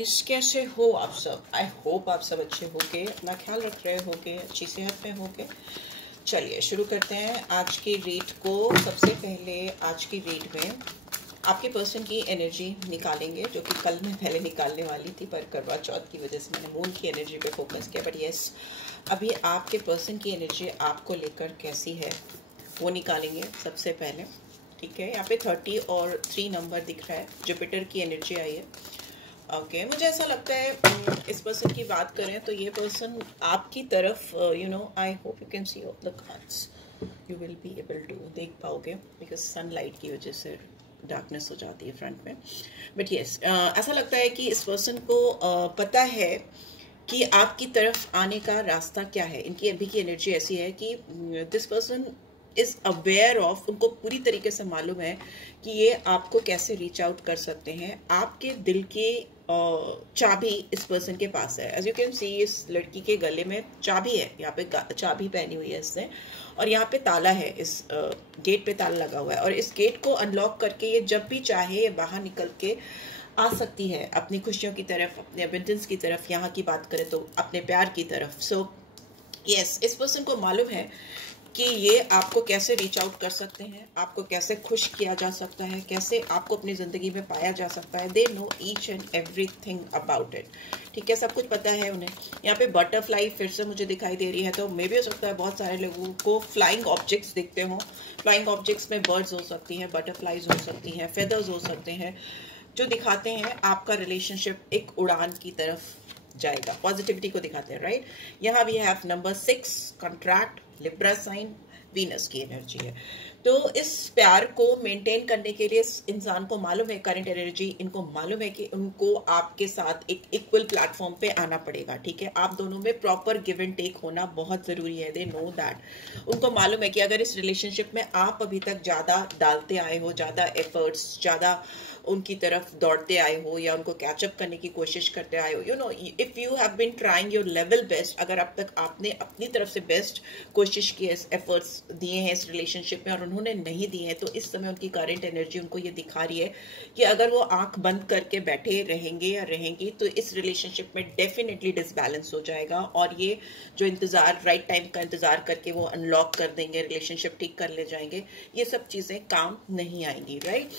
कैसे हो आप सब। आई होप आप सब अच्छे होंगे, अपना ख्याल रख रहे होंगे, अच्छी सेहत में होंगे। चलिए शुरू करते हैं आज की रीड को। सबसे पहले आज की रीड में आपके पर्सन की एनर्जी निकालेंगे, जो कि कल मैं पहले निकालने वाली थी, पर करवा चौथ की वजह से मैंने मून की एनर्जी पे फोकस किया। बट यस, अभी आपके पर्सन की एनर्जी आपको लेकर कैसी है वो निकालेंगे सबसे पहले। ठीक है, यहाँ पे 30 और 3 नंबर दिख रहा है, जुपिटर की एनर्जी आई है। ओके, मुझे ऐसा लगता है इस पर्सन की बात करें तो ये पर्सन आपकी तरफ I hope you can see of the cards, you will be able to देख पाओगे, बिकॉज सनलाइट की वजह से डार्कनेस हो जाती है फ्रंट में। बट यस, ऐसा लगता है कि इस पर्सन को पता है कि आपकी तरफ आने का रास्ता क्या है। इनकी अभी की एनर्जी ऐसी है कि this person is aware of, उनको पूरी तरीके से मालूम है कि ये आपको कैसे रीच आउट कर सकते हैं। आपके दिल की चाबी इस पर्सन के पास है। एज यू कैन सी, इस लड़की के गले में चाबी है, यहाँ पे चाबी पहनी हुई है इसने, और यहाँ पे ताला है, इस गेट पे ताला लगा हुआ है, और इस गेट को अनलॉक करके ये जब भी चाहे ये बाहर निकल के आ सकती है अपनी खुशियों की तरफ, अपने एबिडेंस की तरफ, यहाँ की बात करें तो अपने प्यार की तरफ। सो यस, इस पर्सन को मालूम है कि ये आपको कैसे रीच आउट कर सकते हैं, आपको कैसे खुश किया जा सकता है, कैसे आपको अपनी ज़िंदगी में पाया जा सकता है। They know each and everything about it. ठीक है, सब कुछ पता है उन्हें। यहाँ पे बटरफ्लाई फिर से मुझे दिखाई दे रही है, तो मे भी हो सकता है बहुत सारे लोगों को फ्लाइंग ऑब्जेक्ट्स दिखते हों। फ्लाइंग ऑब्जेक्ट्स में बर्ड्स हो सकती हैं, बटरफ्लाइज हो सकती हैं, फेदर्स हो सकते हैं, जो दिखाते हैं आपका रिलेशनशिप एक उड़ान की तरफ जाएगा, पॉजिटिविटी को दिखाते हैं। राइट, यहाँ भी have number 6 contract, Libra sign, Venus की एनर्जी है। तो इस प्यार को मेंटेन करने के लिए इस इंसान को मालूम है, करंट एनर्जी इनको मालूम है कि उनको आपके साथ एक इक्वल प्लेटफॉर्म पे आना पड़ेगा। ठीक है, आप दोनों में प्रॉपर गिव एंड टेक होना बहुत जरूरी है। They know that. उनको मालूम है कि अगर इस रिलेशनशिप में आप अभी तक ज्यादा डालते आए हो, ज्यादा एफर्ट्स, ज्यादा उनकी तरफ दौड़ते आए हो, या उनको कैचअप करने की कोशिश करते आए हो, you know, if you have been trying your level best, अगर अब तक आपने अपनी तरफ से बेस्ट कोशिश की है, एफर्ट्स दिए हैं इस रिलेशनशिप में और उन्होंने नहीं दिए हैं, तो इस समय उनकी करंट एनर्जी उनको ये दिखा रही है कि अगर वो आंख बंद करके बैठे रहेंगे या रहेंगी तो इस रिलेशनशिप में डेफिनेटली डिसबैलेंस हो जाएगा, और ये जो इंतजार, राइट टाइम का इंतजार करके वो अनलॉक कर देंगे, रिलेशनशिप ठीक कर ले जाएंगे, ये सब चीजें काम नहीं आएंगी। राइट,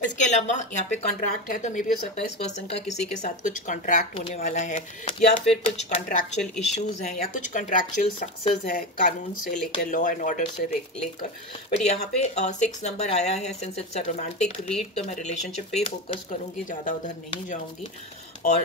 इसके अलावा यहाँ पे कॉन्ट्रैक्ट है, तो मे भी हो सकता है इस पर्सन का किसी के साथ कुछ कॉन्ट्रैक्ट होने वाला है, या फिर कुछ कॉन्ट्रैक्चुअल इश्यूज हैं, या कुछ कॉन्ट्रैक्चुअल सक्सेस है, कानून से लेकर, लॉ एंड ऑर्डर से लेकर। बट यहाँ पे 6 नंबर आया है। Since it's a romantic read, तो मैं रिलेशनशिप पे ही फोकस करूंगी, ज्यादा उधर नहीं जाऊंगी और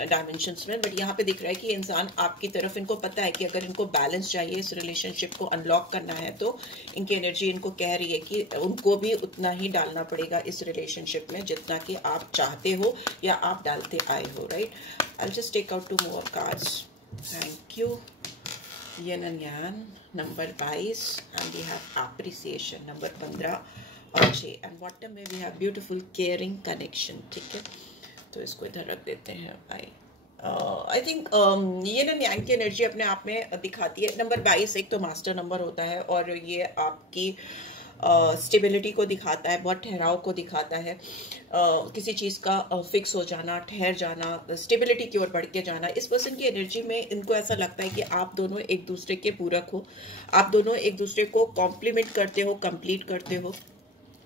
डायमेंशंस में। बट यहाँ पे दिख रहा है कि इंसान आपकी तरफ, इनको पता है कि अगर इनको बैलेंस चाहिए, इस रिलेशनशिप को अनलॉक करना है, तो इनकी एनर्जी इनको कह रही है कि उनको भी उतना ही डालना पड़ेगा इस रिलेशनशिप में जितना कि आप चाहते हो या आप डालते आए हो। Right, I just take out 2 more cards. Thank you. Yin and yang number 22, and we have appreciation number 15 और 6, एंड बॉटम में we have beautiful caring connection. ठीक है, तो इसको इधर रख देते हैं। आई थिंक ये ना यांग की एनर्जी अपने आप में दिखाती है। नंबर 22 एक तो मास्टर नंबर होता है, और ये आपकी स्टेबिलिटी को दिखाता है, बहुत ठहराव को दिखाता है, किसी चीज़ का फिक्स हो जाना, ठहर जाना, स्टेबिलिटी की ओर बढ़ के जाना। इस पर्सन की एनर्जी में इनको ऐसा लगता है कि आप दोनों एक दूसरे के पूरक हो, आप दोनों एक दूसरे को कॉम्प्लीमेंट करते हो, कंप्लीट करते हो।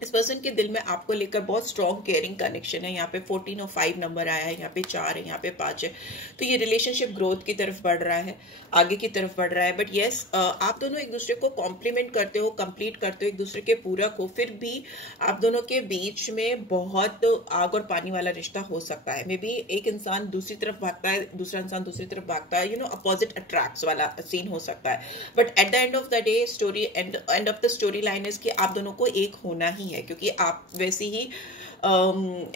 इस पर्सन के दिल में आपको लेकर बहुत स्ट्रॉन्ग केयरिंग कनेक्शन है। यहाँ पे 14 और 5 नंबर आया है, यहाँ पे 4 है, यहाँ पे 5 है, तो ये रिलेशनशिप ग्रोथ की तरफ बढ़ रहा है, आगे की तरफ बढ़ रहा है। बट येस, आप दोनों एक दूसरे को कॉम्प्लीमेंट करते हो, कंप्लीट करते हो, एक दूसरे के पूरक हो, फिर भी आप दोनों के बीच में बहुत आग और पानी वाला रिश्ता हो सकता है। मे बी एक इंसान दूसरी तरफ भागता है, दूसरा इंसान दूसरी तरफ भागता है, अपोजिट अट्रैक्ट्स वाला सीन हो सकता है। But at the end of the day, story end of the story line is कि आप दोनों को एक होना ही है, क्योंकि आप वैसी ही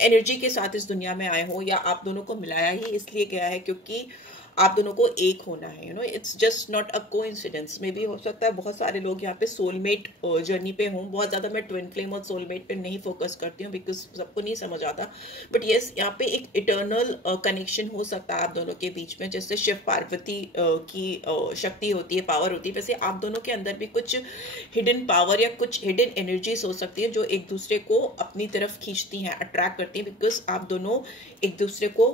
एनर्जी के साथ इस दुनिया में आए हो, या आप दोनों को मिलाया ही इसलिए गया है क्योंकि आप दोनों को एक होना है। It's just not a coincidence. मे भी हो सकता है बहुत सारे लोग यहाँ पे सोलमेट जर्नी पे हों। बहुत ज्यादा मैं ट्विन फ्लेम और सोलमेट पे नहीं फोकस करती हूँ, बिकॉज सबको नहीं समझ आता। बट येस, यहाँ पे एक इटर्नल कनेक्शन हो सकता है आप दोनों के बीच में, जैसे शिव पार्वती की शक्ति होती है, पावर होती है, वैसे आप दोनों के अंदर भी कुछ हिडन पावर या कुछ हिडन एनर्जीज हो सकती है जो एक दूसरे को अपनी तरफ खींचती खींचती हैं, अट्रैक्ट करती हैं, बिकॉज आप दोनों एक दूसरे को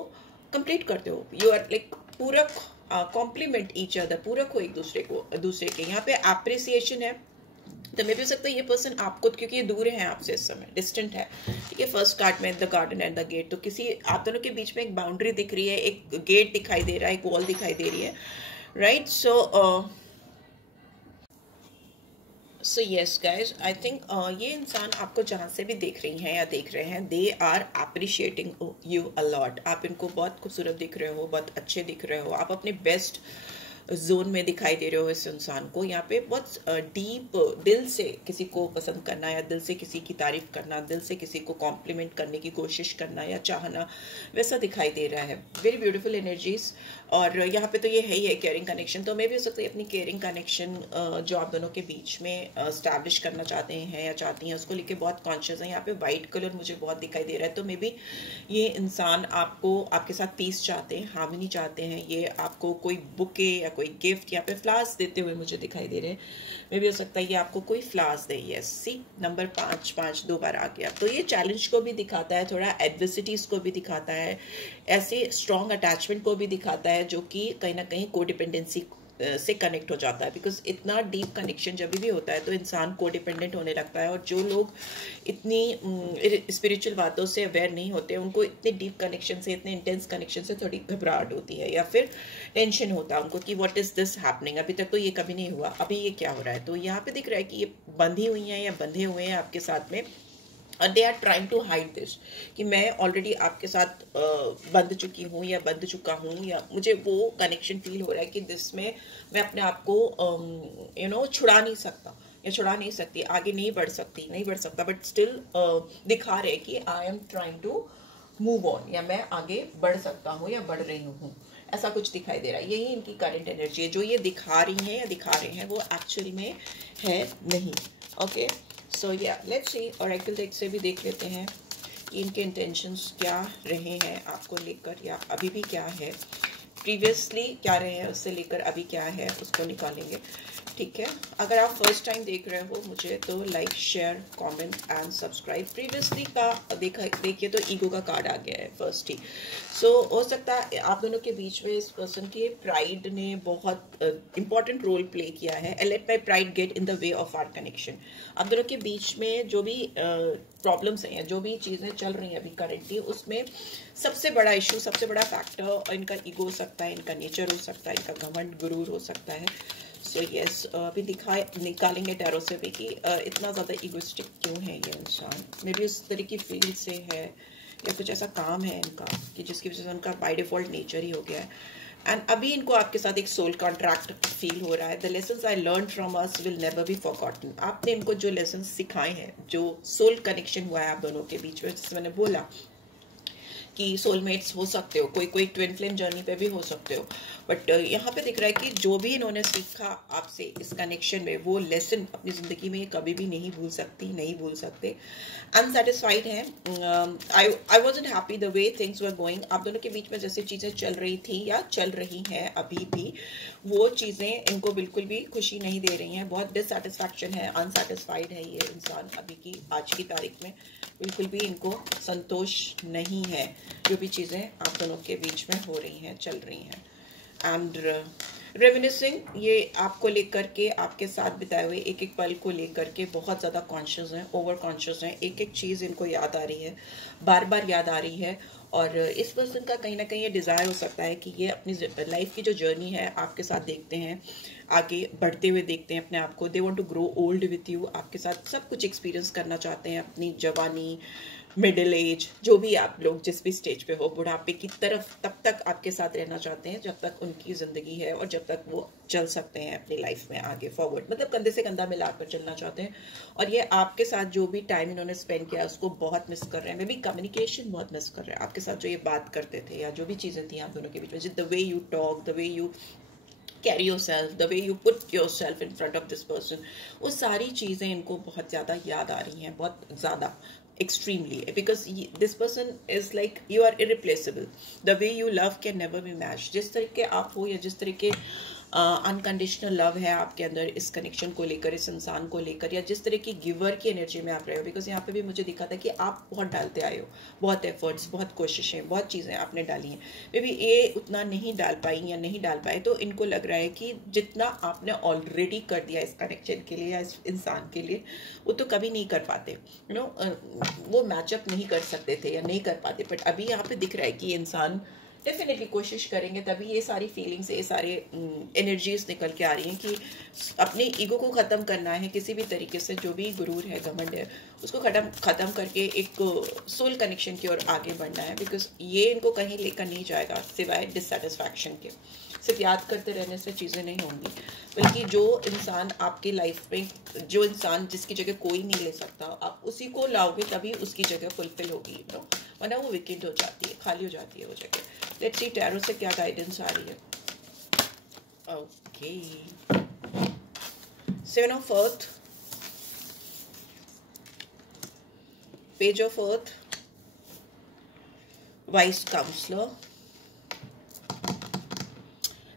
कंप्लीट करते हो, यू आर लाइक पूरक, कॉम्प्लीमेंट ईच अदर, पूरक हो एक दूसरे के। यहाँ पे अप्रिसिएशन है, तो मैं भी हो सकता है ये पर्सन आपको, क्योंकि ये दूर है आपसे इस समय, डिस्टेंट है, ठीक है। फर्स्ट कार्ड में the garden and the gate, तो किसी आप दोनों के बीच में एक बाउंड्री दिख रही है, एक गेट दिखाई दे रहा है, एक वॉल दिखाई दे रही है, right. So yes guys, I think ये इंसान आपको जहाँ से भी देख रही हैं या देख रहे हैं, they are appreciating you a lot. आप इनको बहुत खूबसूरत दिख रहे हो, बहुत अच्छे दिख रहे हो, आप अपने बेस्ट जोन में दिखाई दे रहे हो इस इंसान को। यहाँ पे बहुत डीप दिल से किसी को पसंद करना, या दिल से किसी की तारीफ करना, दिल से किसी को कॉम्प्लीमेंट करने की कोशिश करना या चाहना, वैसा दिखाई दे रहा है। Very beautiful energies. और यहाँ पे तो ये है ही है केयरिंग कनेक्शन, तो मैं भी हो सकता है अपनी केयरिंग कनेक्शन जो आप दोनों के बीच में स्टैब्लिश करना चाहते हैं या चाहती हैं, उसको लेके बहुत कॉन्शियस है। यहाँ पे व्हाइट कलर मुझे बहुत दिखाई दे रहा है, तो मे बी ये इंसान आपको, आपके साथ पीस चाहते हैं, हार्मनी चाहते हैं, ये आपको कोई बुके या कोई गिफ्ट, यहाँ पे फ्लावर्स देते हुए मुझे दिखाई दे रहे हैं। मे भी हो सकता है ये आपको कोई फ्लावर्स दे। यस, सी नंबर 5 दो बार आ गया, तो ये चैलेंज को भी दिखाता है, थोड़ा एडवर्सिटीज को भी दिखाता है, ऐसे स्ट्रॉन्ग अटैचमेंट को भी दिखाता है, जो कि कहीं ना कहीं कोडिपेंडेंसी से कनेक्ट हो जाता है। बिकॉज इतना डीप कनेक्शन जब भी होता है तो इंसान कोडिपेंडेंट होने लगता है, और जो लोग इतनी स्पिरिचुअल बातों से अवेयर नहीं होते, उनको इतने डीप कनेक्शन से, इतने इंटेंस कनेक्शन से थोड़ी घबराहट होती है, या फिर टेंशन होता है उनको कि व्हाट इज दिस हैपनिंग, अभी तक तो ये कभी नहीं हुआ, अभी ये क्या हो रहा है। तो यहाँ पे दिख रहा है कि ये बंधी हुई हैं या बंधे हुए हैं आपके साथ में, और they are trying to hide this, कि मैं ऑलरेडी आपके साथ बंध चुकी हूँ या बंध चुका हूँ, या मुझे वो कनेक्शन फील हो रहा है कि जिसमें मैं अपने आप को छुड़ा नहीं सकता या छुड़ा नहीं सकती, आगे नहीं बढ़ सकता, बट स्टिल दिखा रहे कि I am trying to move on, या मैं आगे बढ़ सकता हूँ या बढ़ रही हूँ, ऐसा कुछ दिखाई दे रहा है। यही इनकी करंट एनर्जी है, जो ये दिखा रही हैं या दिखा रहे हैं वो एक्चुअली में है नहीं। ओके, सो या लेट्स सी, ऑरेकल डेक से भी देख लेते हैं कि इनके इंटेंशंस क्या रहे हैं आपको लेकर, या अभी भी क्या है, प्रीवियसली क्या रहे हैं उससे लेकर अभी क्या है, उसको निकालेंगे। ठीक है, अगर आप फर्स्ट टाइम देख रहे हो मुझे, तो like, share, comment and subscribe. Previously का देखिए तो ईगो का कार्ड आ गया है फर्स्ट ही। सो हो सकता है आप दोनों के बीच में इस पर्सन के प्राइड ने बहुत इंपॉर्टेंट रोल प्ले किया है। I let my pride get in the way of our connection. आप दोनों के बीच में जो भी प्रॉब्लम्स हैं, जो भी चीज़ें चल रही हैं अभी करेंटली, उसमें सबसे बड़ा इशू, सबसे बड़ा फैक्टर इनका ईगो हो सकता है, इनका नेचर हो सकता है, इनका घमंड, गुरूर हो सकता है। सो यस, अभी निकालेंगे टैरो से भी कि इतना ज़्यादा इगोइस्टिक क्यों है ये इंसान। मे बी उस तरह की फील्ड से है, या कुछ ऐसा काम है इनका कि जिसकी वजह से उनका बाय डिफॉल्ट नेचर ही हो गया है। एंड अभी इनको आपके साथ एक सोल कॉन्ट्रैक्ट फील हो रहा है। The lessons I learn from us will never be forgotten. आपने इनको जो लेसन्स सिखाए हैं, जो सोल कनेक्शन हुआ है आप दोनों के बीच में, जैसे मैंने बोला कि सोलमेट्स हो सकते हो, कोई ट्विन फ्लेम जर्नी पे भी हो सकते हो, बट यहाँ पे दिख रहा है कि जो भी इन्होंने सीखा आपसे इस कनेक्शन में, वो लेसन अपनी ज़िंदगी में कभी भी नहीं भूल सकते। अनसेटिस्फाइड हैं, आई wasn't happy the way things were going. आप दोनों के बीच में जैसे चीज़ें चल रही थी या चल रही हैं अभी भी, वो चीज़ें इनको बिल्कुल भी खुशी नहीं दे रही हैं। बहुत डिससेटिस्फैक्शन है, अनसेटिस्फाइड है ये इंसान अभी की, आज की तारीख में बिल्कुल भी इनको संतोष नहीं है जो भी चीज़ें आप दोनों के बीच में हो रही हैं, चल रही हैं। एंड रेमिनिसिंग, ये आपको लेकर के, आपके साथ बिताए हुए एक एक पल को लेकर के बहुत ज़्यादा कॉन्शियस हैं, ओवर कॉन्शियस हैं। एक एक चीज़ इनको याद आ रही है, बार बार याद आ रही है। और इस पर्सन का कहीं ना कहीं ये डिज़ायर हो सकता है कि ये अपनी लाइफ की जो जर्नी है आपके साथ देखते हैं, आगे बढ़ते हुए देखते हैं अपने आप को। They want to grow old with you, आपके साथ सब कुछ एक्सपीरियंस करना चाहते हैं, अपनी जवानी, मिडिल एज, जो भी आप लोग जिस भी स्टेज पे हो, बुढ़ापे की तरफ, तब तक आपके साथ रहना चाहते हैं जब तक उनकी ज़िंदगी है और जब तक वो चल सकते हैं अपनी लाइफ में आगे फॉरवर्ड, मतलब कंधे से कंधा मिलाकर चलना चाहते हैं। और ये आपके साथ जो भी टाइम इन्होंने स्पेंड किया उसको बहुत मिस कर रहे हैं। मे बी कम्युनिकेशन बहुत मिस कर रहे हैं आपके साथ, जो ये बात करते थे या जो भी चीज़ें थी आप दोनों के बीच में, the way you talk, the way you carry yourself, the way you put yourself in front of this person, वो सारी चीज़ें इनको बहुत ज़्यादा याद आ रही हैं, बहुत ज़्यादा, extremely, because this person is like, you are irreplaceable. The way you love can never be matched. जिस तरीके आप हो या जिस तरीके अनकंडीशनल लव है आपके अंदर इस कनेक्शन को लेकर, इस इंसान को लेकर, या जिस तरह की गिवर की एनर्जी में आप रहे हो। बिकॉज यहाँ पे भी मुझे दिखा था कि आप बहुत डालते आए हो, बहुत एफर्ट्स, बहुत कोशिशें, बहुत चीज़ें आपने डाली हैं। मे बी ये उतना नहीं डाल पाई या नहीं डाल पाए, तो इनको लग रहा है कि जितना आपने ऑलरेडी कर दिया इस कनेक्शन के लिए या इस इंसान के लिए, वो तो कभी नहीं कर पाते, यू नो, वो मैचअप नहीं कर सकते थे या नहीं कर पाते। बट अभी यहाँ पे दिख रहा है कि इंसान डेफिनेटली कोशिश करेंगे, तभी ये सारी फीलिंग्स, ये सारे एनर्जीज निकल के आ रही हैं कि अपने ईगो को ख़त्म करना है किसी भी तरीके से। जो भी गुरूर है, घमंड है, उसको ख़त्म करके एक सोल कनेक्शन की ओर आगे बढ़ना है। बिकॉज ये इनको कहीं लेकर नहीं जाएगा सिवाय डिससेटिस्फैक्शन के। सिर्फ याद करते रहने से चीज़ें नहीं होंगी, बल्कि जो इंसान आपकी लाइफ में, जो इंसान जिसकी जगह कोई नहीं ले सकता, आप उसी को लाओगे तभी उसकी जगह फुलफिल होगी, नो, वरना वो विकेंड हो जाती है, खाली हो जाती है वो जगह। लेट्स सी टैरो से क्या गाइडेंस आ रही है। Okay, 7 of earth, page of earth, wise counsellor.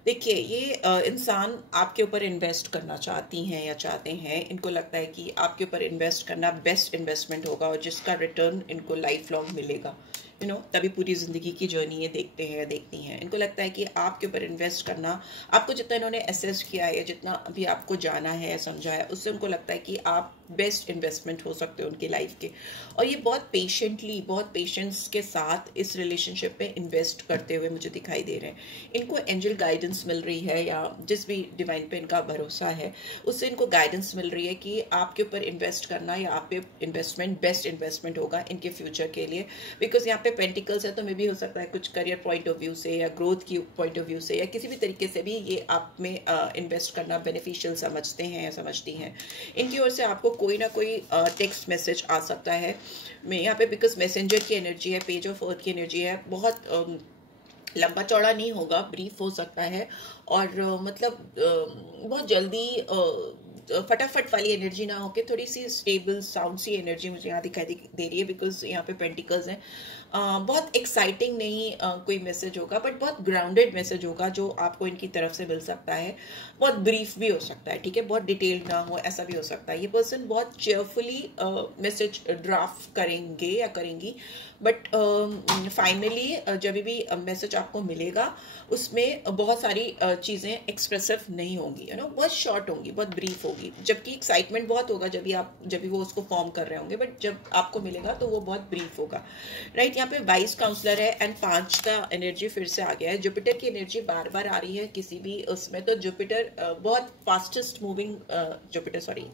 देखिए, ये इंसान आपके ऊपर इन्वेस्ट करना चाहती हैं या चाहते हैं। इनको लगता है कि आपके ऊपर इन्वेस्ट करना बेस्ट इन्वेस्टमेंट होगा और जिसका रिटर्न इनको लाइफ लॉन्ग मिलेगा, यू नो, तभी पूरी ज़िंदगी की जर्नी ये देखते हैं या देखती हैं। इनको लगता है कि आपके ऊपर इन्वेस्ट करना, आपको जितना इन्होंने असेस किया है, जितना अभी आपको जाना है, समझा है, उससे उनको लगता है कि आप बेस्ट इन्वेस्टमेंट हो सकते हो उनकी लाइफ के। और ये बहुत पेशेंटली, बहुत पेशेंस के साथ इस रिलेशनशिप में इन्वेस्ट करते हुए मुझे दिखाई दे रहे हैं। इनको एंजल गाइडेंस मिल रही है या जिस भी डिवाइन पे इनका भरोसा है, उससे इनको गाइडेंस मिल रही है कि आपके ऊपर इन्वेस्ट करना या आप पे इन्वेस्टमेंट बेस्ट इन्वेस्टमेंट होगा इनके फ्यूचर के लिए। बिकॉज यहाँ पे पेंटिकल्स है, तो मे भी हो सकता है कुछ करियर पॉइंट ऑफ व्यू से या ग्रोथ की पॉइंट ऑफ व्यू से या किसी भी तरीके से भी ये आप में इन्वेस्ट करना बेनिफिशियल समझते हैं या समझती हैं। इनकी ओर से आपको कोई ना कोई टेक्स्ट मैसेज आ सकता है मैं यहाँ पे, बिकॉज मैसेंजर की एनर्जी है, पेज ऑफ अर्थ की एनर्जी है। बहुत लंबा चौड़ा नहीं होगा, ब्रीफ हो सकता है और मतलब बहुत जल्दी फटाफट वाली एनर्जी ना होके थोड़ी सी स्टेबल साउंड सी एनर्जी मुझे यहाँ दिखाई दे रही है। बिकॉज यहाँ पे पेंटिकल्स हैं। बहुत एक्साइटिंग नहीं कोई मैसेज होगा, बट बहुत ग्राउंडेड मैसेज होगा जो आपको इनकी तरफ से मिल सकता है। बहुत ब्रीफ भी हो सकता है, ठीक है, बहुत डिटेल्ड ना हो, ऐसा भी हो सकता है। ये पर्सन बहुत चेयरफुली मैसेज ड्राफ्ट करेंगे या करेंगी, बट फाइनली जब भी मैसेज आपको मिलेगा उसमें बहुत सारी चीज़ें एक्सप्रेसिव नहीं होंगी, यू नो, बहुत शॉर्ट होंगी, बहुत ब्रीफ होगी। जबकि एक्साइटमेंट बहुत होगा जब भी वो उसको फॉर्म कर रहे होंगे, बट जब आपको मिलेगा तो वो बहुत ब्रीफ होगा, राइट। यहाँ पे वाइस काउंसलर है एंड 5 का एनर्जी फिर से आ गया है। जुपिटर की एनर्जी बार बार आ रही है किसी भी उसमें, तो जुपिटर बहुत fastest moving, Jupiter sorry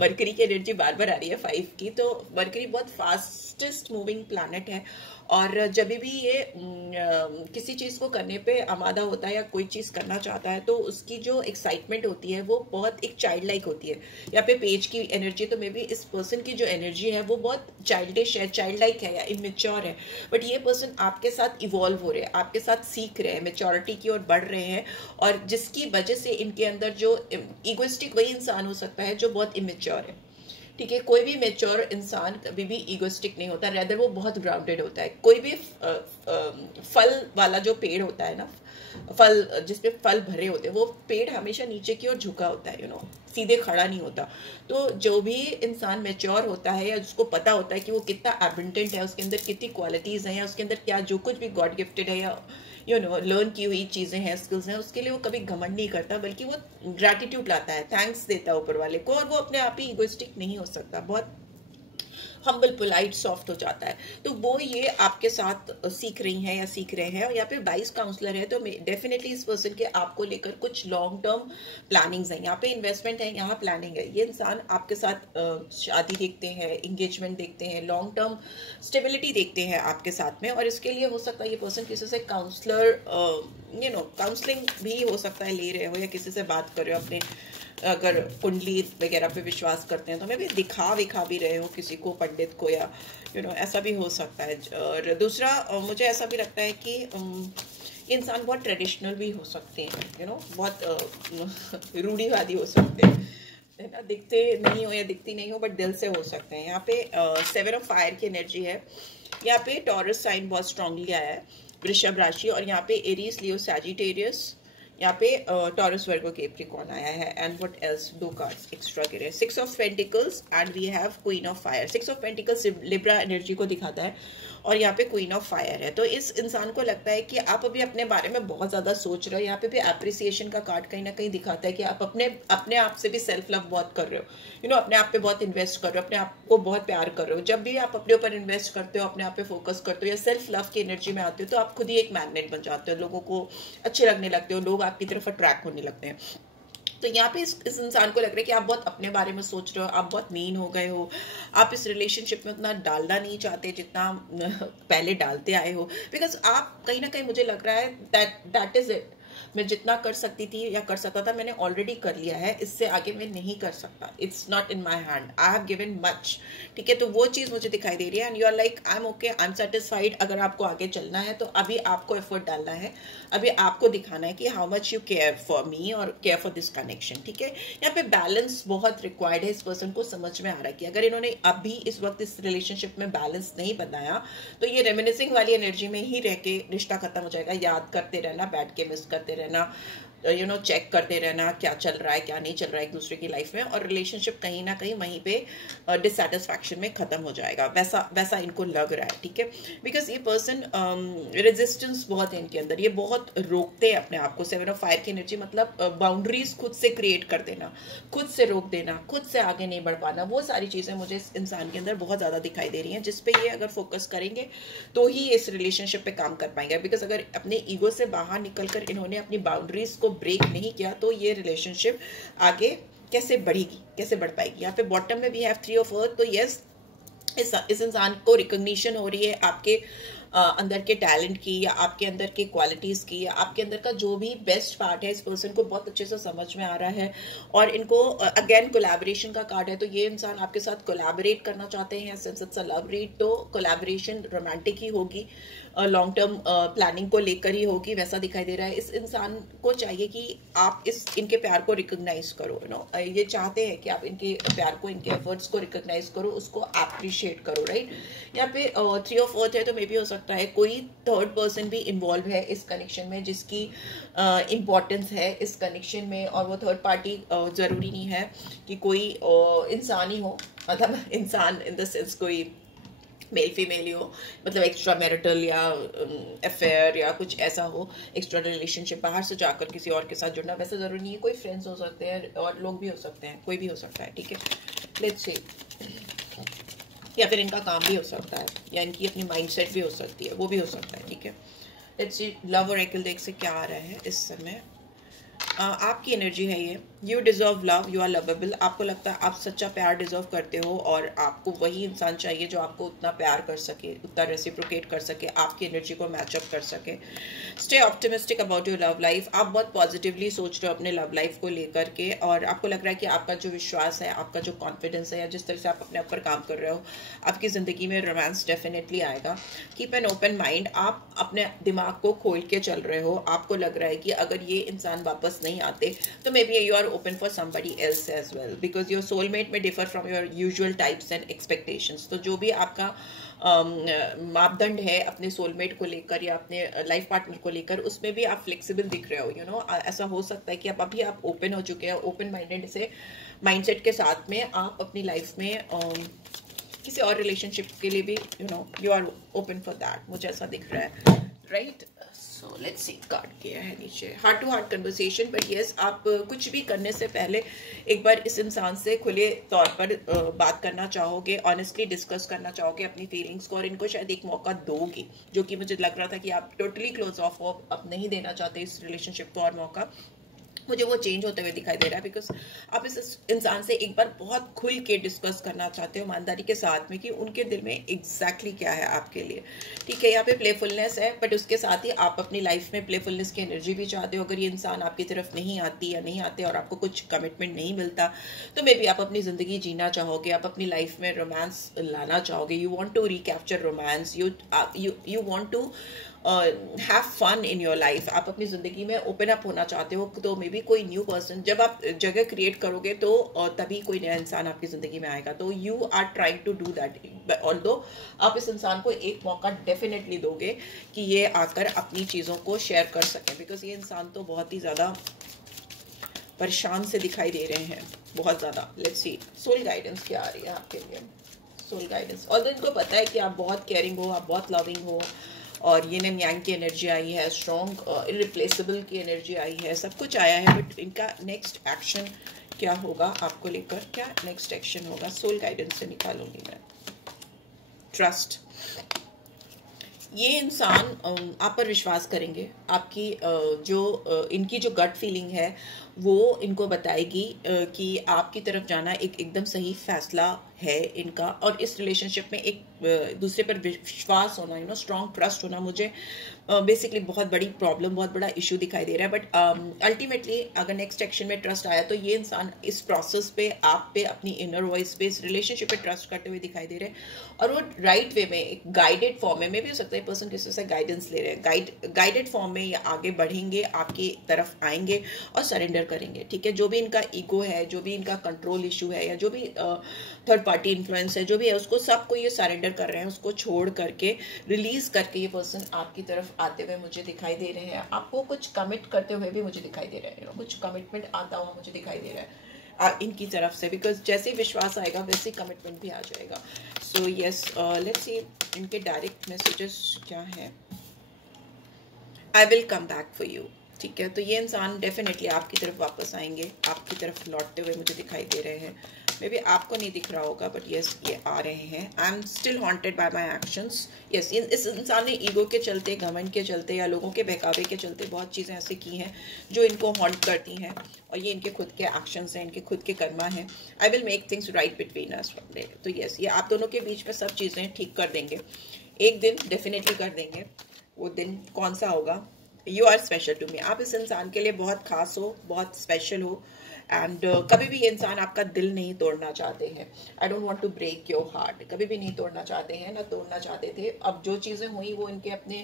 mercury की एनर्जी बार बार आ रही है 5 की। तो मरकरी बहुत फास्टेस्ट मूविंग प्लैनेट है और जब भी ये किसी चीज़ को करने पे आमादा होता है या कोई चीज़ करना चाहता है, तो उसकी जो एक्साइटमेंट होती है वो बहुत एक चाइल्ड लाइक होती है। यहाँ पे पेज की एनर्जी, तो मे बी इस पर्सन की जो एनर्जी है वो बहुत चाइल्डिश है, चाइल्ड लाइक है या इमेच्योर है। बट ये पर्सन आपके साथ इवॉल्व हो रहे हैं, आपके साथ सीख रहे हैं, मेच्योरिटी की ओर बढ़ रहे हैं, और जिसकी वजह से इनके अंदर जो इगोइस्टिक वही इंसान हो सकता है जो बहुत इमेच्योर है, ठीक है। कोई भी मेच्योर इंसान कभी भी ईगोस्टिक नहीं होता, रेदर वो बहुत ग्राउंडेड होता है। कोई भी फल वाला जो पेड़ होता है ना, फल जिसपे फल भरे होते हैं, वो पेड़ हमेशा नीचे की ओर झुका होता है, यू नो, सीधे खड़ा नहीं होता। तो जो भी इंसान मेच्योर होता है या जिसको पता होता है कि वो कितना एबंडेंट है, उसके अंदर कितनी क्वालिटीज हैं या उसके अंदर क्या जो कुछ भी गॉड गिफ्टेड है या यू नो लर्न की हुई चीज़ें हैं, स्किल्स हैं, उसके लिए वो कभी घमंड नहीं करता, बल्कि वो ग्रैटिट्यूड लाता है, थैंक्स देता है ऊपर वाले को, और वो अपने आप ही इगोइस्टिक नहीं हो सकता, बहुत हम्बल, पोलाइट, सॉफ्ट हो जाता है। तो वो ये आपके साथ सीख रही हैं या सीख रहे हैं। और यहाँ पे 22 काउंसलर है, तो डेफिनेटली इस पर्सन के आपको लेकर कुछ लॉन्ग टर्म प्लानिंग्स हैं। यहाँ पे इन्वेस्टमेंट है, यहाँ प्लानिंग है। ये इंसान आपके साथ शादी देखते हैं, इंगेजमेंट देखते हैं, लॉन्ग टर्म स्टेबिलिटी देखते हैं आपके साथ में। और इसके लिए हो सकता है ये पर्सन किसी से काउंसलर, यू नो, काउंसलिंग भी हो सकता है ले रहे हो, या किसी से बात कर रहे हो अपने, अगर कुंडली वगैरह पे विश्वास करते हैं तो मैं भी दिखा भी रहे हो किसी को, पंडित को, या यू नो ऐसा भी हो सकता है। और दूसरा मुझे ऐसा भी लगता है कि इंसान बहुत ट्रेडिशनल भी हो सकते हैं, यू नो, बहुत रूढ़िवादी हो सकते हैं, है ना, दिखते नहीं हो या दिखती नहीं हो, बट दिल से हो सकते हैं। यहाँ पे 7 ऑफ फायर की एनर्जी है। यहाँ पे टॉरस साइन बहुत स्ट्रांगली आया है, वृषभ राशि, और यहाँ पे एरीज, लियो, सैजिटेरियस, यहाँ पे टॉरस वर्गो कैप्रिकॉर्न आया है and what else, 2 cards extra गिरे, 6 of pentacles and we have queen of fire. 6 of pentacles Libra energy को दिखाता है और यहाँ पे क्वीन ऑफ फायर है। तो इस इंसान को लगता है कि आप अभी अपने बारे में बहुत ज़्यादा सोच रहे हो। यहाँ पे भी एप्रिसिएशन का कार्ड कहीं ना कहीं दिखाता है कि आप अपने आप से भी सेल्फ लव बहुत कर रहे हो, अपने आप पे बहुत इन्वेस्ट कर रहे हो, अपने आप को बहुत प्यार कर रहे हो। जब भी आप अपने ऊपर इन्वेस्ट करते हो, अपने आप पे फोकस करते हो या सेल्फ लव की एनर्जी में आते हो, तो आप खुद ही एक मैग्नेट बन जाते हो, लोगों को अच्छे लगने लगते हो, लोग आपकी तरफ अट्रैक्ट होने लगते हैं। तो यहाँ पे इस इंसान को लग रहा है कि आप बहुत अपने बारे में सोच रहे हो, आप बहुत मीन हो गए हो, आप इस रिलेशनशिप में उतना डालना नहीं चाहते जितना पहले डालते आए हो, बिकॉज आप कहीं ना कहीं मुझे लग रहा है दैट इज इट, मैं जितना कर सकती थी या कर सकता था मैंने ऑलरेडी कर लिया है, इससे आगे मैं नहीं कर सकता, it's not in my hand, I have given much. ठीक है, तो वो चीज़ मुझे दिखाई दे रही है and you are like I am okay, I am satisfied. अगर आपको आगे चलना है तो अभी आपको एफर्ट डालना है, अभी आपको दिखाना है कि how much you care for me और केयर फॉर दिस कनेक्शन। ठीक है, यहाँ पे बैलेंस बहुत रिक्वायर्ड है। इस पर्सन को समझ में आ रहा है कि अगर इन्होंने अभी इस वक्त इस रिलेशनशिप में बैलेंस नहीं बनाया तो ये रेमिनिसिंग वाली एनर्जी में ही रह के रिश्ता खत्म हो जाएगा। याद करते रहना, बैठ के मिस करते रहना, चेक करते रहना क्या चल रहा है क्या नहीं चल रहा है एक दूसरे की लाइफ में, और रिलेशनशिप कहीं ना कहीं वहीं पे डिससेटिस्फैक्शन में खत्म हो जाएगा, वैसा इनको लग रहा है। ठीक है, बिकॉज ये पर्सन रेजिस्टेंस बहुत है इनके अंदर, ये बहुत रोकते हैं अपने आप को। 7 ऑफ फायर की एनर्जी मतलब बाउंड्रीज खुद से क्रिएट कर देना, खुद से रोक देना, खुद से आगे नहीं बढ़ पाना, वो सारी चीज़ें मुझे इस इंसान के अंदर बहुत ज़्यादा दिखाई दे रही हैं, जिसपे ये अगर फोकस करेंगे तो ही इस रिलेशनशिप पे काम कर पाएंगे। बिकॉज अगर अपने ईगो से बाहर निकलकर इन्होंने अपनी बाउंड्रीज को ब्रेक नहीं किया तो ये रिलेशनशिप आगे कैसे बढ़ेगी, कैसे बढ़ पाएगी। यहाँ पे बॉटम में भी है 3 ऑफ अर्थ। तो यस, इस इंसान को रिकॉग्निशन हो रही है आपके अंदर के टैलेंट की, या आपके अंदर के क्वालिटीज़ की, या आपके अंदर का जो भी बेस्ट पार्ट है, इस पर्सन को बहुत अच्छे से समझ में आ रहा है। और इनको अगेन कोलैबोरेशन का कार्ड है, तो ये इंसान आपके साथ कोलैबोरेट करना चाहते हैं। Since it's a love read तो कोलैबोरेशन रोमांटिक ही होगी, लॉन्ग टर्म प्लानिंग को लेकर ही होगी, वैसा दिखाई दे रहा है। इस इंसान को चाहिए कि आप इनके प्यार को रिकॉग्नाइज करो, ये चाहते हैं कि आप इनके प्यार को, इनके एफर्ट्स को रिकॉग्नाइज करो, उसको अप्रिशिएट करो, राइट। यहाँ पे 3 ऑफ अर्थ है, तो मे बी हो सकता है कोई थर्ड पर्सन भी इन्वॉल्व है इस कनेक्शन में, जिसकी इम्पोर्टेंस है इस कनेक्शन में। और वो थर्ड पार्टी ज़रूरी नहीं है कि कोई इंसान ही हो, मतलब इंसान इन द सेंस कोई मेल फीमेल हो, मतलब एक्स्ट्रा मैरिटल या अफेयर या कुछ ऐसा हो, एक्स्ट्रा रिलेशनशिप, बाहर से जाकर किसी और के साथ जुड़ना, वैसा ज़रूरी नहीं है। कोई फ्रेंड्स हो सकते हैं और लोग भी हो सकते हैं, कोई भी हो सकता है। ठीक है, लेट्स सी। या फिर इनका काम भी हो सकता है, या इनकी अपनी माइंडसेट भी हो सकती है, वो भी हो सकता है। ठीक है, लेट्स सी लव और एकल देख से क्या आ रहा है इस समय। आपकी एनर्जी है ये, you deserve love, you are lovable. आपको लगता है आप सच्चा प्यार डिजर्व करते हो और आपको वही इंसान चाहिए जो आपको उतना प्यार कर सके, उतना रेसिप्रोकेट कर सके, आपकी एनर्जी को मैचअप कर सके। Stay optimistic about your love life. आप बहुत पॉजिटिवली सोच रहे हो अपने लव लाइफ को लेकर के, और आपको लग रहा है कि आपका जो विश्वास है, आपका जो कॉन्फिडेंस है, या जिस तरह से आप अपने ऊपर काम कर रहे हो, आपकी ज़िंदगी में रोमांस डेफिनेटली आएगा। Keep an open mind. आप अपने दिमाग को खोल के चल रहे हो। आपको लग रहा है कि अगर ये इंसान वापस नहीं आते तो maybe you are open for somebody else as well, because your soulmate may differ from your usual types and expectations. तो जो भी आपका मापदंड है अपने सोलमेट को लेकर या अपने लाइफ पार्टनर को लेकर, उसमें भी आप फ्लेक्सिबल दिख रहे हो। ऐसा हो सकता है कि अभी आप ओपन हो चुके हैं, ओपन माइंडेड से माइंडसेट के साथ में आप अपनी लाइफ में किसी और रिलेशनशिप के लिए भी you are open for that, मुझे ऐसा दिख रहा है, right. So let's see card क्या है नीचे। Heart to heart conversation, but yes, आप कुछ भी करने से पहले एक बार इस इंसान से खुले तौर पर बात करना चाहोगे, ऑनेस्टली डिस्कस करना चाहोगे अपनी फीलिंग्स को, और इनको शायद एक मौका दोगे, जो कि मुझे लग रहा था कि आप टोटली क्लोज ऑफ हो, अब नहीं देना चाहते इस रिलेशनशिप को और मौका। मुझे वो चेंज होते हुए दिखाई दे रहा है, बिकॉज आप इस इंसान से एक बार बहुत खुल के डिस्कस करना चाहते हो ईमानदारी के साथ में कि उनके दिल में एग्जैक्टली क्या है आपके लिए। ठीक है, यहाँ पे प्लेफुलनेस है, बट उसके साथ ही आप अपनी लाइफ में प्लेफुलनेस की एनर्जी भी चाहते हो। अगर ये इंसान आपकी तरफ नहीं आती या नहीं आते और आपको कुछ कमिटमेंट नहीं मिलता, तो मे बी आप अपनी ज़िंदगी जीना चाहोगे, आप अपनी लाइफ में रोमांस लाना चाहोगे। You want to recapture romance, you want to have fun in your life, आप अपनी ज़िंदगी में ओपन अप होना चाहते हो, तो मे बी कोई न्यू पर्सन, जब आप जगह क्रिएट करोगे तो तभी कोई नया इंसान आपकी ज़िंदगी में आएगा। तो you are trying to do that, although आप इस इंसान को एक मौका डेफिनेटली दोगे कि ये आकर अपनी चीज़ों को शेयर कर सकें, बिकॉज ये इंसान तो बहुत ही ज़्यादा परेशान से दिखाई दे रहे हैं, बहुत ज़्यादा। लेट्स सी सोल गाइडेंस क्या आ रही है आपके लिए, सोल गाइडेंस। और इनको पता है कि आप बहुत केयरिंग हो, आप बहुत लविंग हो, और ये यांग की एनर्जी आई है, स्ट्रॉन्ग इरिप्लेसेबल की एनर्जी आई है, सब कुछ आया है। बट इनका नेक्स्ट एक्शन क्या होगा आपको लेकर, क्या नेक्स्ट एक्शन होगा, सोल गाइडेंस से निकालूंगी मैं। ट्रस्ट, ये इंसान आप पर विश्वास करेंगे, आपकी इनकी जो गट फीलिंग है वो इनको बताएगी कि आपकी तरफ जाना एकदम सही फैसला है इनका। और इस रिलेशनशिप में एक दूसरे पर विश्वास होना, स्ट्रॉन्ग ट्रस्ट होना, मुझे बेसिकली बहुत बड़ी प्रॉब्लम, बहुत बड़ा इशू दिखाई दे रहा है। बट अल्टीमेटली अगर नेक्स्ट एक्शन में ट्रस्ट आया तो ये इंसान इस प्रोसेस पे, आप पे, अपनी इनर वॉइस पे, इस रिलेशनशिप पे ट्रस्ट करते हुए दिखाई दे रहे हैं। और वो राइट वे में, एक गाइडेड फॉर्म में भी हो सकता है पर्सन किसी से गाइडेंस ले रहे हैं, गाइडेड फॉर्म में ये आगे बढ़ेंगे, आपकी तरफ आएंगे और सरेंडर करेंगे। ठीक है, जो भी इनका ईगो है, जो भी इनका कंट्रोल इशू है, या जो भी थर्ड पार्टी इन्फ्लुएंस है, जो भी है, उसको सबको ये सरेंडर कर रहे हैं, उसको छोड़ करके, रिलीज करके ये पर्सन आपकी तरफ आते हुए मुझे दिखाई दे रहे हैं। आपको कुछ कमिट करते हुए भी मुझे दिखाई दे रहा है, कुछ कमिटमेंट आता हुआ मुझे दिखाई दे रहा है इनकी तरफ से, बिकॉज जैसे ही विश्वास आएगा वैसे ही कमिटमेंट भी आ जाएगा। सो यस, लेट्स सी इनके डायरेक्ट मैसेजेस क्या है। I will come back for you. ठीक है, तो ये इंसान डेफिनेटली आपकी तरफ वापस आएंगे, आपकी तरफ लौटते हुए मुझे दिखाई दे रहे हैं। मे बी आपको नहीं दिख रहा होगा, बट यस ये आ रहे हैं। I am still haunted bye my actions. Yes, इस इंसान ने ईगो के चलते, घमंड के चलते, या लोगों के बहकावे के चलते बहुत चीज़ें ऐसी की हैं जो इनको हॉन्ट करती हैं, और ये इनके खुद के एक्शंस हैं, इनके खुद के कर्मा हैं। I will make things right between us. तो यस, ये आप दोनों के बीच में सब चीज़ें ठीक कर देंगे, एक दिन डेफिनेटली कर देंगे। वो दिन कौन सा होगा? You are special to me, आप इस इंसान के लिए बहुत खास हो, बहुत स्पेशल हो, एंड कभी भी ये इंसान आपका दिल नहीं तोड़ना चाहते हैं। I don't want to break your heart, कभी भी नहीं तोड़ना चाहते हैं, ना तोड़ना चाहते थे। अब जो चीज़ें हुई वो इनके अपने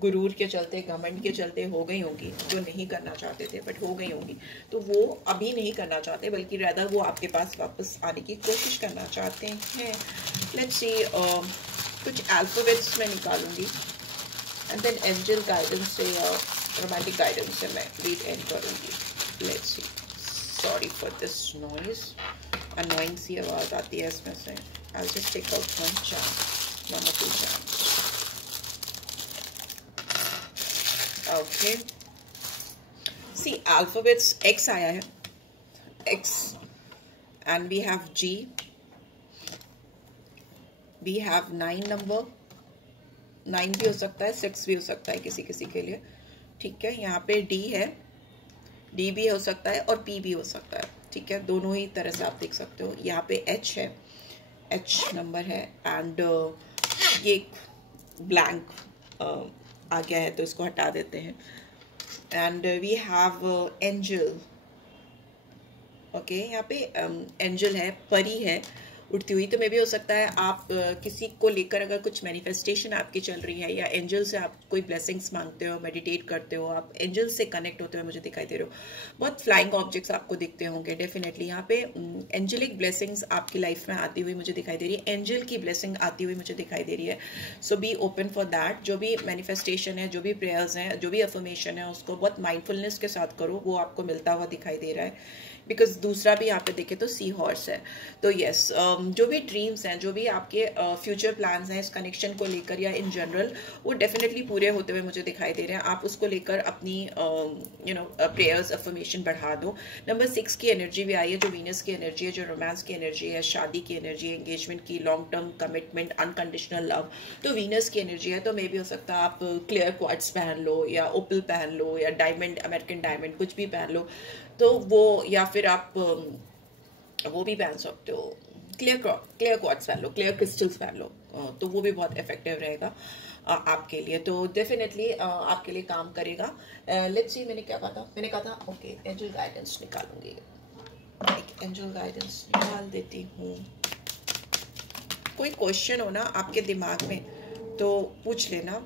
गुरूर के चलते, घमंड के चलते हो गई होंगी, जो नहीं करना चाहते थे बट हो गई होंगी। तो वो अभी नहीं करना चाहते, बल्कि रादर वो आपके पास वापस आने की कोशिश करना चाहते हैं। लेट्स सी, कुछ अल्फाबेट्स मैं निकालूंगी, एंड देन एंजल गाइडेंस से या रोमांटिक गाइडेंस से मैं रीड एंड करूँगी। Let's see, sorry for this noise, annoying सी आवाज़ आती है इसमें से। I just take out one charm, 2 charms. Okay, see alphabets X आया है, X, and we have G, we have 9 number, 9 भी हो सकता है, 6 भी हो सकता है किसी किसी के लिए। ठीक है, यहाँ पे डी है, डी भी हो सकता है और पी भी हो सकता है। ठीक है, दोनों ही तरह से आप देख सकते हो। यहाँ पे एच है, एच नंबर है, एंड ये एक ब्लैंक आ गया है तो इसको हटा देते हैं। And we have angel. Okay, यहाँ पे एंजल है, परी है उड़ती हुई। तो मे भी हो सकता है आप किसी को लेकर अगर कुछ मैनिफेस्टेशन आपकी चल रही है, या एंजल से आप कोई ब्लेसिंग्स मांगते हो, मेडिटेट करते हो, आप एंजल से कनेक्ट होते हुए मुझे दिखाई दे रहे हो। बहुत फ्लाइंग ऑब्जेक्ट्स आपको दिखते होंगे डेफिनेटली। यहाँ पे एंजलिक ब्लेसिंग्स आपकी लाइफ में आती हुई मुझे दिखाई दे रही है, एंजल की ब्लेसिंग आती हुई मुझे दिखाई दे रही है। सो बी ओपन फॉर दैट। जो भी मैनिफेस्टेशन है, जो भी प्रेयर्स हैं, जो भी अफर्मेशन है, उसको बहुत माइंडफुलनेस के साथ करो, वो आपको मिलता हुआ दिखाई दे रहा है। बिकॉज दूसरा भी यहाँ पे देखे तो सी हॉर्स है। तो यस, जो भी ड्रीम्स हैं, जो भी आपके फ्यूचर प्लान्स हैं इस कनेक्शन को लेकर या इन जनरल, वो डेफिनेटली पूरे होते हुए मुझे दिखाई दे रहे हैं। आप उसको लेकर अपनी प्रेयर्स, अफर्मेशन बढ़ा दो। नंबर 6 की एनर्जी भी आई है, जो वीनस की एनर्जी है, जो रोमांस की एनर्जी है, शादी की एनर्जी है, एंगेजमेंट की, long term commitment, unconditional love. तो वीनस की एनर्जी है, तो मे भी हो सकता है आप क्लियर क्वार्ट्ज पहन लो, या ओपल पहन लो, या डायमंड, अमेरिकन डायमंड कुछ भी पहन लो, तो वो, या फिर आप वो भी पहन सकते हो, क्लियर क्वार्ट्ज पहन लो, क्लियर क्रिस्टल्स पहन लो, तो वो भी बहुत इफेक्टिव रहेगा आपके लिए। तो डेफिनेटली आपके लिए काम करेगा। लेट्स सी, मैंने क्या कहा था, मैंने कहा था ओके एंजल गाइडेंस निकालूंगी, एक एंजल गाइडेंस निकाल देती हूँ। कोई क्वेश्चन हो ना आपके दिमाग में तो पूछ लेना,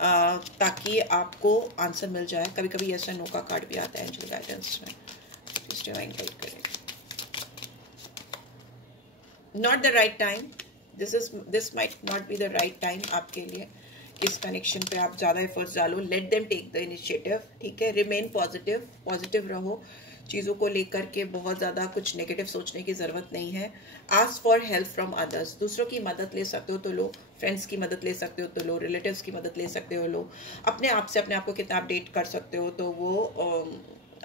ताकि आपको आंसर मिल जाए। कभी कभी ऐसा नो का कार्ड भी आता है एंजल गाइडेंस में, प्लीज डिवाइन गाइड करें। Not the right time, this might not be the right time आपके लिए। इस कनेक्शन पे आप ज्यादा एफर्ट्स डालो, let them take the initiative, ठीक है। रिमेन पॉजिटिव, पॉजिटिव रहो, चीज़ों को लेकर के बहुत ज़्यादा कुछ नेगेटिव सोचने की ज़रूरत नहीं है। Ask for help from others, दूसरों की मदद ले सकते हो तो लो, फ्रेंड्स की मदद ले सकते हो तो लो, रिलेटिव्स की मदद ले सकते हो लो, अपने आप से अपने आप को कितना अपडेट कर सकते हो तो वो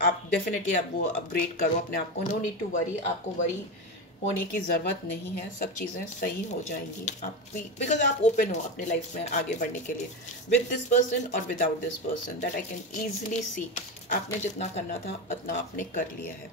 आप डेफिनेटली आप वो अपग्रेड करो अपने आप को। नो नीड टू वरी, आपको वरी होने की ज़रूरत नहीं है, सब चीज़ें सही हो जाएंगी आप भी, बिकॉज आप ओपन हो अपने लाइफ में आगे बढ़ने के लिए, विद दिस पर्सन और without this person, that I can easily see. आपने जितना करना था उतना आपने कर लिया है।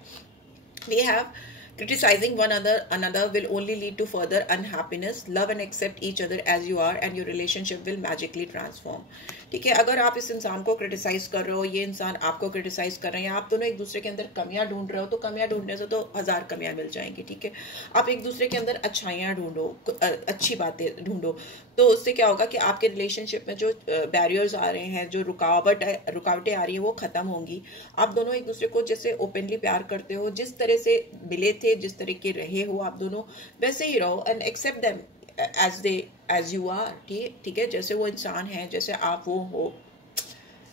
We have criticizing one another will only lead to further unhappiness. Love and accept each other as you are and your relationship will magically transform. ठीक है, अगर आप इस इंसान को क्रिटिसाइज कर रहे हो, ये इंसान आपको क्रिटिसाइज कर रहे हैं, आप दोनों एक दूसरे के अंदर कमियां ढूंढ रहे हो, तो कमियां ढूंढने से तो 1000 कमियां मिल जाएंगी, ठीक है। आप एक दूसरे के अंदर अच्छाइयां ढूंढो, अच्छी बातें ढूंढो, तो उससे क्या होगा कि आपके रिलेशनशिप में जो बैरियर्स आ रहे हैं, जो रुकावटें आ रही है, वो खत्म होंगी। आप दोनों एक दूसरे को जैसे ओपनली प्यार करते हो, जिस तरह से मिले थे, जिस तरह के रहे हो आप दोनों, वैसे ही रहो and accept them as you are, ठीक है। जैसे वो इंसान है, जैसे आप वो हो,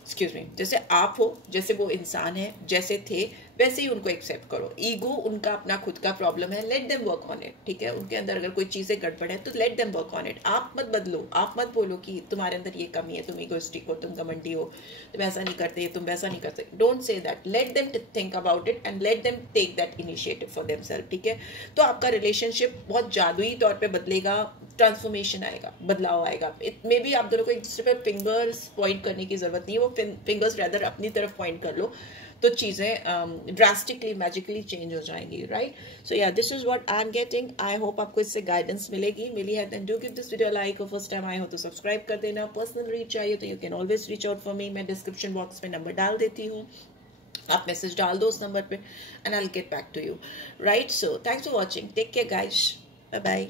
एक्सक्यूज मी, जैसे आप हो, जैसे वो इंसान है, जैसे थे वैसे ही उनको एक्सेप्ट करो। ईगो उनका अपना खुद का प्रॉब्लम है, let them work on it, ठीक है। उनके अंदर अगर कोई चीजें गड़बड़ है तो let them work on it. आप मत बदलो, आप मत बोलो कि तुम्हारे अंदर ये कमी है, तुम ईगोइस्टिक हो, तुम घमंडी हो, तुम ऐसा नहीं करते, तुम वैसा नहीं करते। Don't say that, let them think about it and let them take that initiative for themself, ठीक है। तो आपका रिलेशनशिप बहुत जादुई तौर पर बदलेगा, ट्रांसफॉर्मेशन आएगा, बदलाव आएगा। मे बी आप दोनों को एक दूसरे पे फिंगर्स पॉइंट करने की जरूरत नहीं है, वो फिंगर्स रेदर अपनी तरफ पॉइंट कर लो, तो चीजें ड्रास्टिकली मैजिकली चेंज हो जाएंगी, राइट। सो या this is what I am getting. I hope आपको इससे गाइडेंस मिली है। Then do give this video like, first time आए हो तो सब्सक्राइब कर देना। पर्सनल रीच चाहिए तो you can always reach out for me, मैं डिस्क्रिप्शन बॉक्स में नंबर डाल देती हूँ, आप मैसेज डाल दो उस नंबर पे and I will get back to you, right. So thanks for watching, take care guys, bye bye.